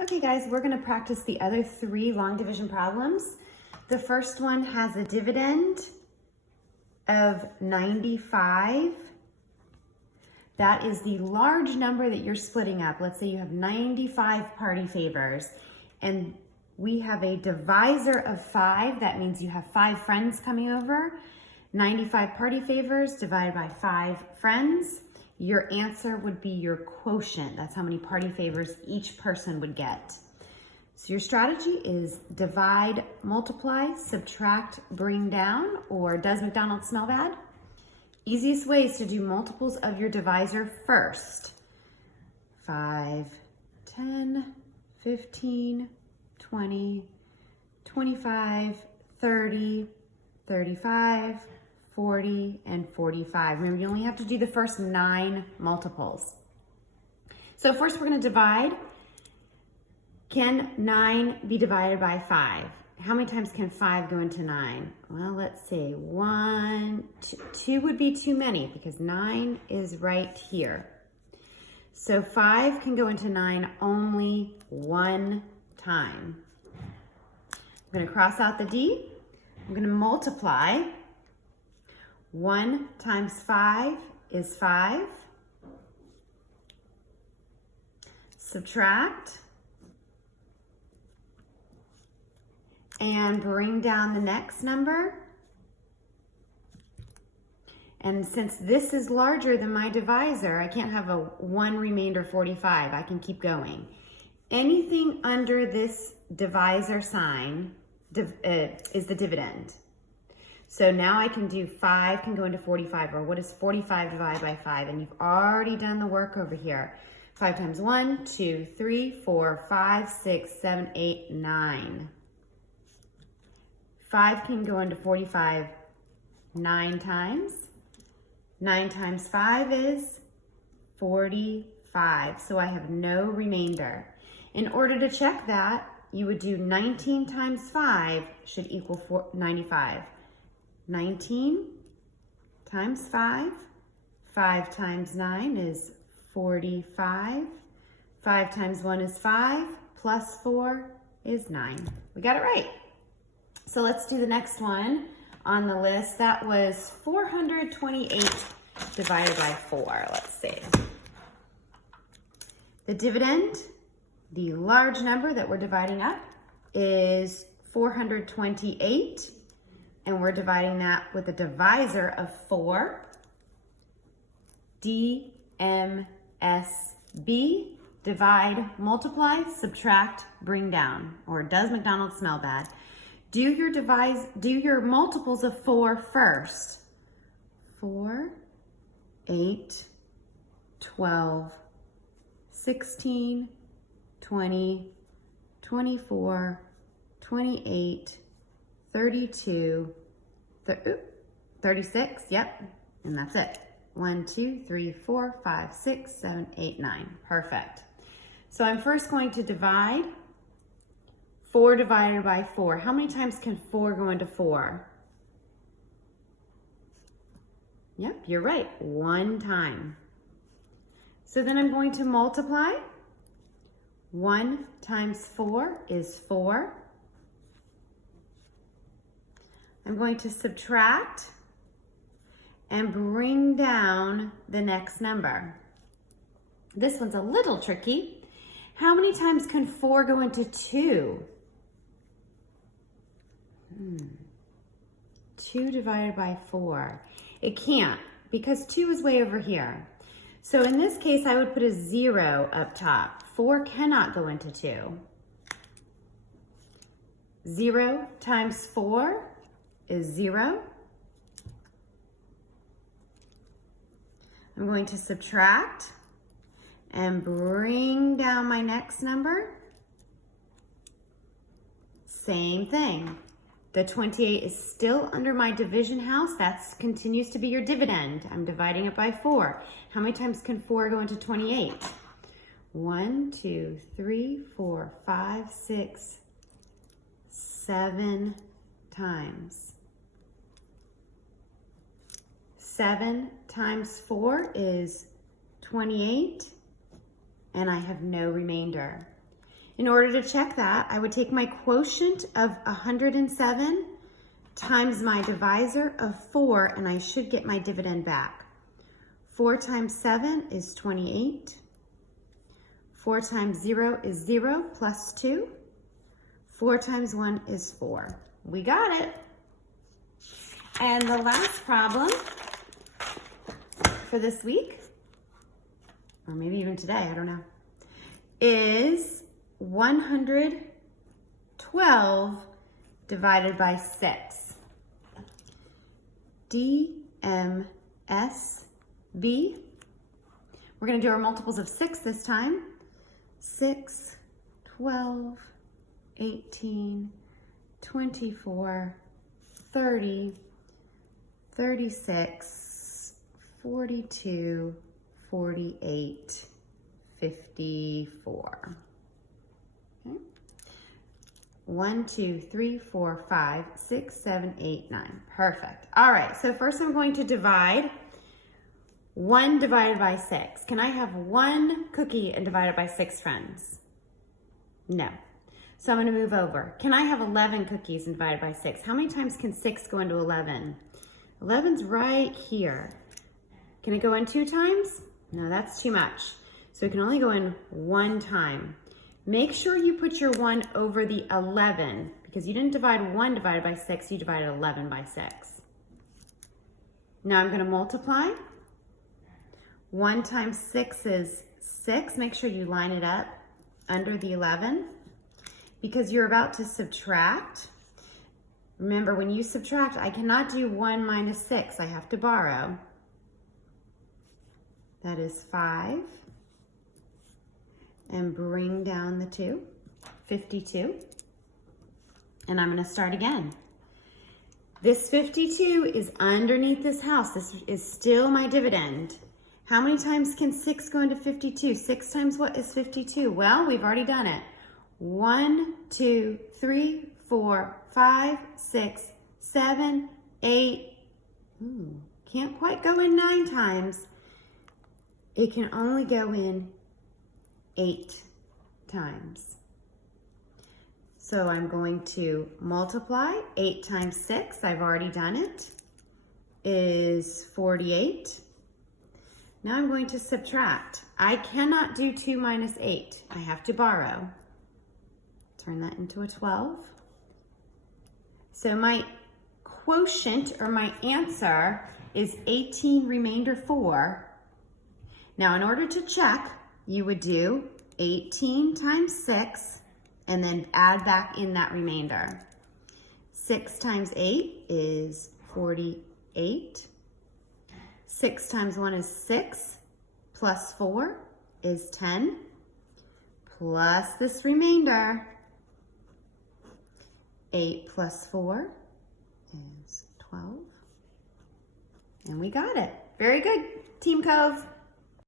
Okay guys, we're gonna practice the other three long division problems. The first one has a dividend of 95. That is the large number that you're splitting up. Let's say you have 95 party favors and we have a divisor of 5. That means you have 5 friends coming over. 95 party favors divided by 5 friends. Your answer would be your quotient. That's how many party favors each person would get. So your strategy is divide, multiply, subtract, bring down, or does McDonald's smell bad? Easiest way is to do multiples of your divisor first. 5, 10, 15, 20, 25, 30, 35, 40, and 45. Remember, you only have to do the first 9 multiples. So first we're going to divide. Can 9 be divided by 5? How many times can 5 go into 9? Well, let's see. 1, 2 would be too many because 9 is right here. So 5 can go into 9 only 1 time. I'm going to cross out the D. I'm going to multiply. 1 times 5 is 5. Subtract. And bring down the next number. And since this is larger than my divisor, I can't have a 1 remainder 45. I can keep going. Anything under this divisor sign is the dividend. So now I can do 5 can go into 45, or what is 45 divided by 5? And you've already done the work over here. 5 times 1, 2, 3, 4, 5, 6, 7, 8, 9. 5 can go into 45 9 times. 9 times 5 is 45. So I have no remainder. In order to check that, you would do 19 times 5 should equal 95. 19 times 5. 5 times 9 is 45. 5 times 1 is 5. Plus 4 is 9. We got it right. So let's do the next one on the list. That was 428 divided by 4. Let's see. The dividend, the large number that we're dividing up, is 428. And we're dividing that with a divisor of 4. D, M, S, B. Divide, multiply, subtract, bring down. Or does McDonald's smell bad? Do your multiples of 4 first. 4, 8, 12, 16, 20, 24, 28, 32, 36, yep, and that's it. 1, 2, 3, 4, 5, 6, 7, 8, 9. Perfect. So I'm first going to divide 4 divided by 4. How many times can 4 go into 4? Yep, you're right, 1 time. So then I'm going to multiply. 1 times 4 is 4. I'm going to subtract and bring down the next number. This one's a little tricky. How many times can 4 go into 2? 2 divided by 4. It can't, because 2 is way over here. So in this case, I would put a 0 up top. 4 cannot go into 2. 0 times 4 is 0. I'm going to subtract and bring down my next number. Same thing. The 28 is still under my division house. That continues to be your dividend. I'm dividing it by 4. How many times can 4 go into 28? 1, 2, 3, 4, 5, 6, 7 times. 7 times 4 is 28, and I have no remainder. In order to check that, I would take my quotient of 107 times my divisor of 4, and I should get my dividend back. 4 times 7 is 28. 4 times 0 is 0 plus 2. 4 times 1 is 4. We got it. And the last problem for this week, or maybe even today, I don't know, is 112 divided by 6. DMSB. We're going to do our multiples of 6 this time. 6, 12, 18, 24, 30, 36, 42, 48, 54. Okay. 1, 2, 3, 4, 5, 6, 7, 8, 9. Perfect. All right, so first I'm going to divide 1 divided by 6. Can I have 1 cookie and divide it by 6 friends? No. So I'm going to move over. Can I have 11 cookies and divide it by 6? How many times can 6 go into 11? 11's right here. Can it go in 2 times? No, that's too much. So it can only go in 1 time. Make sure you put your 1 over the 11 because you didn't divide 1 divided by 6, you divided 11 by 6. Now I'm going to multiply. 1 times 6 is 6. Make sure you line it up under the 11 because you're about to subtract. Remember, when you subtract, I cannot do 1 minus 6. I have to borrow. That is 5. And bring down the 2, 52. And I'm going to start again. This 52 is underneath this house. This is still my dividend. How many times can 6 go into 52? 6 times what is 52? Well, we've already done it. 1, 2, 3, 4, 5, 6, 7, 8. Can't quite go in 9 times. It can only go in 8 times. So I'm going to multiply. 8 times 6, I've already done it, is 48. Now I'm going to subtract. I cannot do 2 minus 8. I have to borrow. Turn that into a 12. So my quotient, or my answer, is 18 remainder 4. Now in order to check, you would do 18 times 6 and then add back in that remainder. 6 times 8 is 48. 6 times 1 is 6, plus 4 is 10, plus this remainder. 8 plus 4 is 12. And we got it. Very good, Team Cove.